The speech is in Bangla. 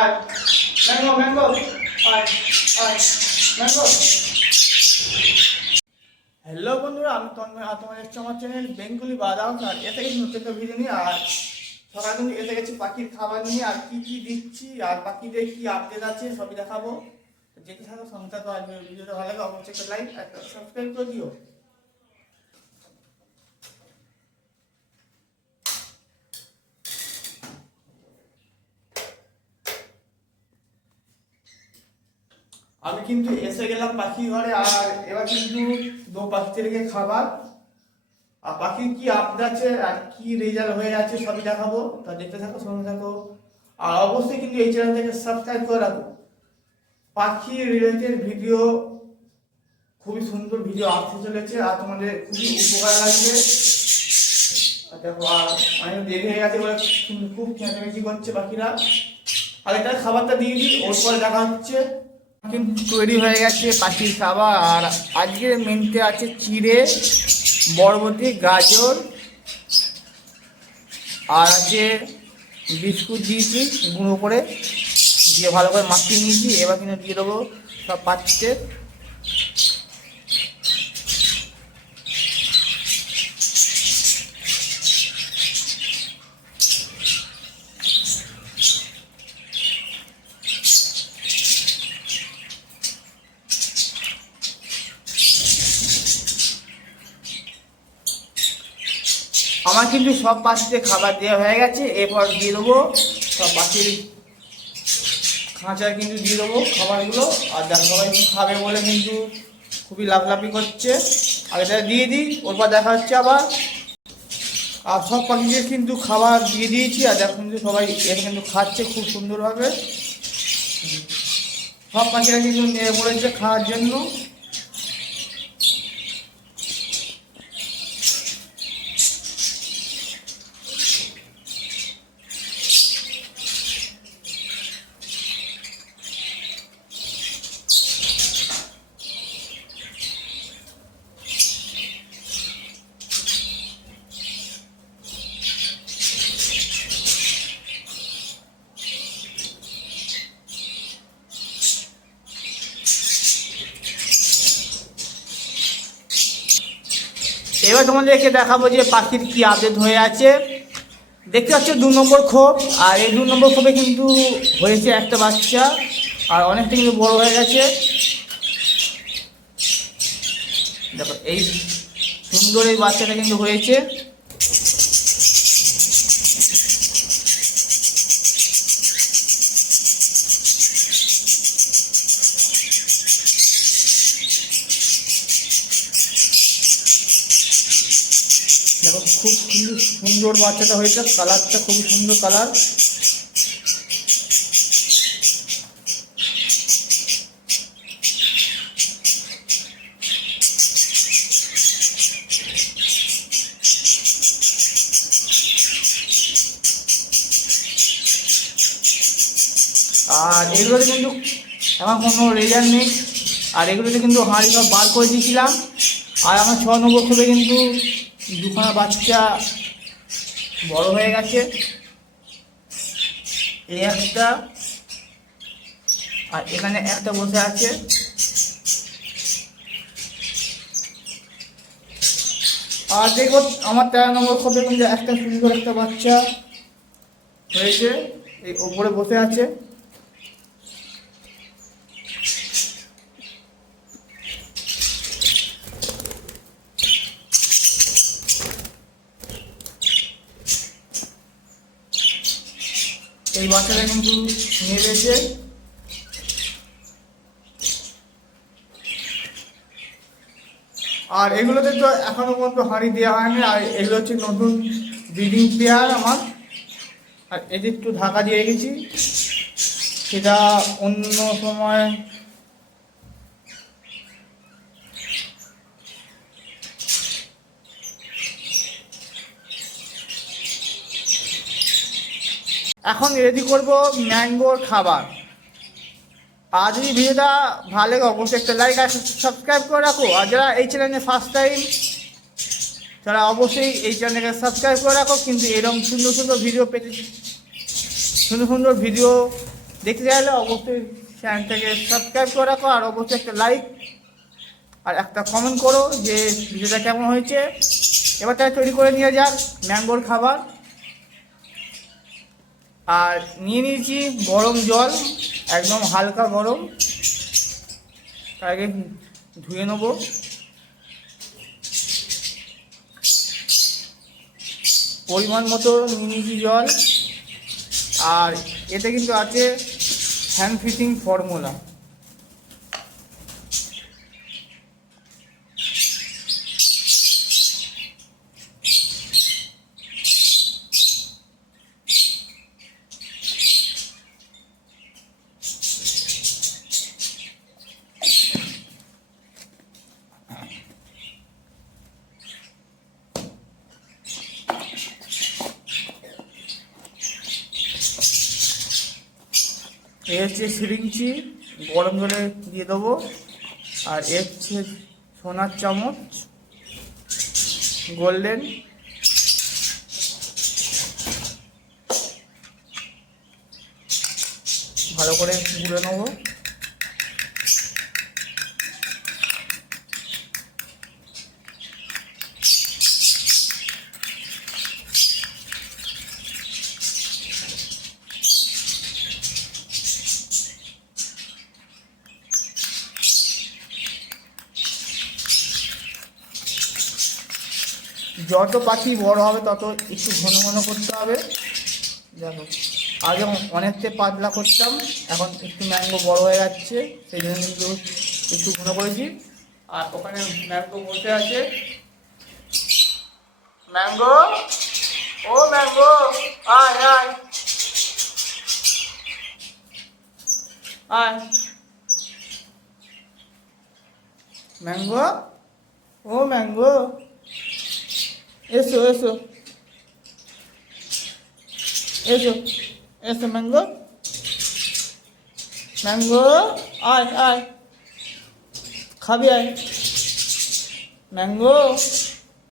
আয় ম্যাঙ্গো ম্যাঙ্গো আয় আয় ম্যাঙ্গো। হ্যালো বন্ধুরা, আমি তন্ময় আর তোমার এসছি আমার চ্যানেল বেঙ্গলি বাদাম। আর এসে গেছি নতুন একটা ভিডিও নিয়ে। আর সকালে কিন্তু এসে গেছি পাখির খাবার নিয়ে, আর কি কি দিচ্ছি আর পাখিদের কি আপডেট আছে সবই দেখাবো। যেতে থাকো সঙ্গে থাকো। আর ভিডিওটা ভালো লাগে অবশ্যই একটা লাইক আর সাবস্ক্রাইব করে দিও। আমি কিন্তু এসে গেলাম পাখি ঘরে, আর এবার কিন্তু দু পাখিদেরকে খাবার আর পাখির কি আপডেট আছে আর কি রেজাল্ট হয়ে আছে সবই দেখাবো। তা দেখতে থাকো সঙ্গে থাকো। আর অবশ্যই কিন্তু এই চ্যানেলটাকে সাবস্ক্রাইব করে রাখো। পাখি রিলেটেড ভিডিও, খুবই সুন্দর ভিডিও আসতে চলেছে আর তোমাদের খুবই উপকার লাগবে। আর দেখো, আর অনেক দেরি হয়ে গেছে বলে খুব চেঁচামেচি করছে পাখিরা। আর এটা খাবারটা দিয়ে দিই, ওর পরে দেখা হচ্ছে। কিন্তু তৈরি হয়ে গেছে পাখির খাবার। আর আজকের মেনুতে আছে চিড়ে, বরবটি, গাজর, আর আছে বিস্কুট দিয়েছি গুঁড়ো করে, দিয়ে ভালো করে মাখিয়ে নিয়েছি। এবার কিন্তু দিয়ে দেবো সব পাত্রে। আমার কিন্তু সব পাখিতে খাবার দেওয়া হয়ে গেছে। এরপর দিয়ে দেবো সব পাখির খাঁচায় কিন্তু দিয়ে দেবো খাবারগুলো। আর যার সবাই খাবে বলে কিন্তু খুবই লাফলাফি করছে। আর এটা দিয়ে দিই, ওর পর দেখা হচ্ছে আবার। আর সব পাখিকে কিন্তু খাবার দিয়ে দিয়েছি। আর দেখো কিন্তু সবাই এটা কিন্তু খাচ্ছে খুব সুন্দরভাবে। সব পাখিরা কিন্তু নিয়ে পড়েছে খাওয়ার জন্য। এবার তোমাদেরকে দেখাবো যে পাখির কি আপডেট হয়ে আছে। দেখতে পাচ্ছ 2 নম্বর খোপ। আর এই 2 নম্বর খোপে কিন্তু হয়েছে একটা বাচ্চা, আর অনেকটা কিন্তু বড় হয়ে গেছে। দেখো এই সুন্দর এই বাচ্চাটা কিন্তু হয়েছে। দেখো খুব সুন্দর বাচ্চাটা হয়েছে, কালারটা খুবই সুন্দর কালার। আর এগুলোতে কিন্তু আমার কোনো রেজাল্ট নেই। আর এগুলোতে কিন্তু হাঁড়ি সব বার করে দিয়েছিলাম। আর আমার 6 নম্বর খোপে কিন্তু 2খানা বাচ্চা বড় হয়ে গেছে। এই একটা, আর এখানে একটা বসে আছে। আর দেখো আমার 13 নম্বর খোপে কিন্তু একটা সুন্দর একটা বাচ্চা হয়েছে, এই ওপরে বসে আছে। এই বাচ্চাটা কিন্তু নেবেছে। আর এগুলোতে তো এখনো পর্যন্ত হাঁড়ি দেওয়া হয়নি। আর এগুলো হচ্ছে নতুন ব্রিডিং পেয়ার আমার। আর এটি একটু ঢাকা দিয়ে রেখেছি, সেটা অন্য সময় এখন রেডি করব ম্যাঙ্গোর খাবার। আর যদি ভিডিওটা ভালো লাগে অবশ্যই একটা লাইক আর সাবস্ক্রাইব করে রাখো। আর যারা এই চ্যানেলে ফার্স্ট টাইম, তারা অবশ্যই এই চ্যানেলকে সাবস্ক্রাইব করে রাখো। কিন্তু এরকম সুন্দর সুন্দর ভিডিও পেতে, সুন্দর সুন্দর ভিডিও দেখতে চাইলে অবশ্যই চ্যানেলটাকে সাবস্ক্রাইব করে রাখো, আর অবশ্যই একটা লাইক আর একটা কমেন্ট করো যে ভিডিওটা কেমন হয়েছে। এবার তাই তৈরি করে নিয়ে যাক ম্যাঙ্গোর খাবার। আর নিয়ে নিয়েছি গরম জল, একদম হালকা গরম, তার আগে ধুয়ে নেবো। পরিমাণ মতো নিয়ে নিয়েছি জল, আর এতে কিন্তু আছে হ্যান্ড ফিটিং ফর্মুলা। এ হচ্ছে সিরিঞ্চি, গরম জলে দিয়ে দেবো। আর এ হচ্ছে সোনার চামচ গোল্ডেন, ভালো করে গুলে নেবো। যত পাখি বড় হবে তত একটু ঘন ঘন করতে হবে। দেখো আগে অনেকটা পাতলা করতাম, এখন একটু ম্যাঙ্গো বড় হয়ে যাচ্ছে, সেই জন্য কিন্তু একটু ঘন করেছি। আর ওখানে ম্যাঙ্গো বসে আছে। ম্যাঙ্গো, ও ম্যাঙ্গো, আয় আয় আয়। ম্যাঙ্গো, ও ম্যাঙ্গো, এসো এসো এসো এসো ম্যাঙ্গো, ম্যাঙ্গো আয় আয়, খাবি আয় ম্যাঙ্গো।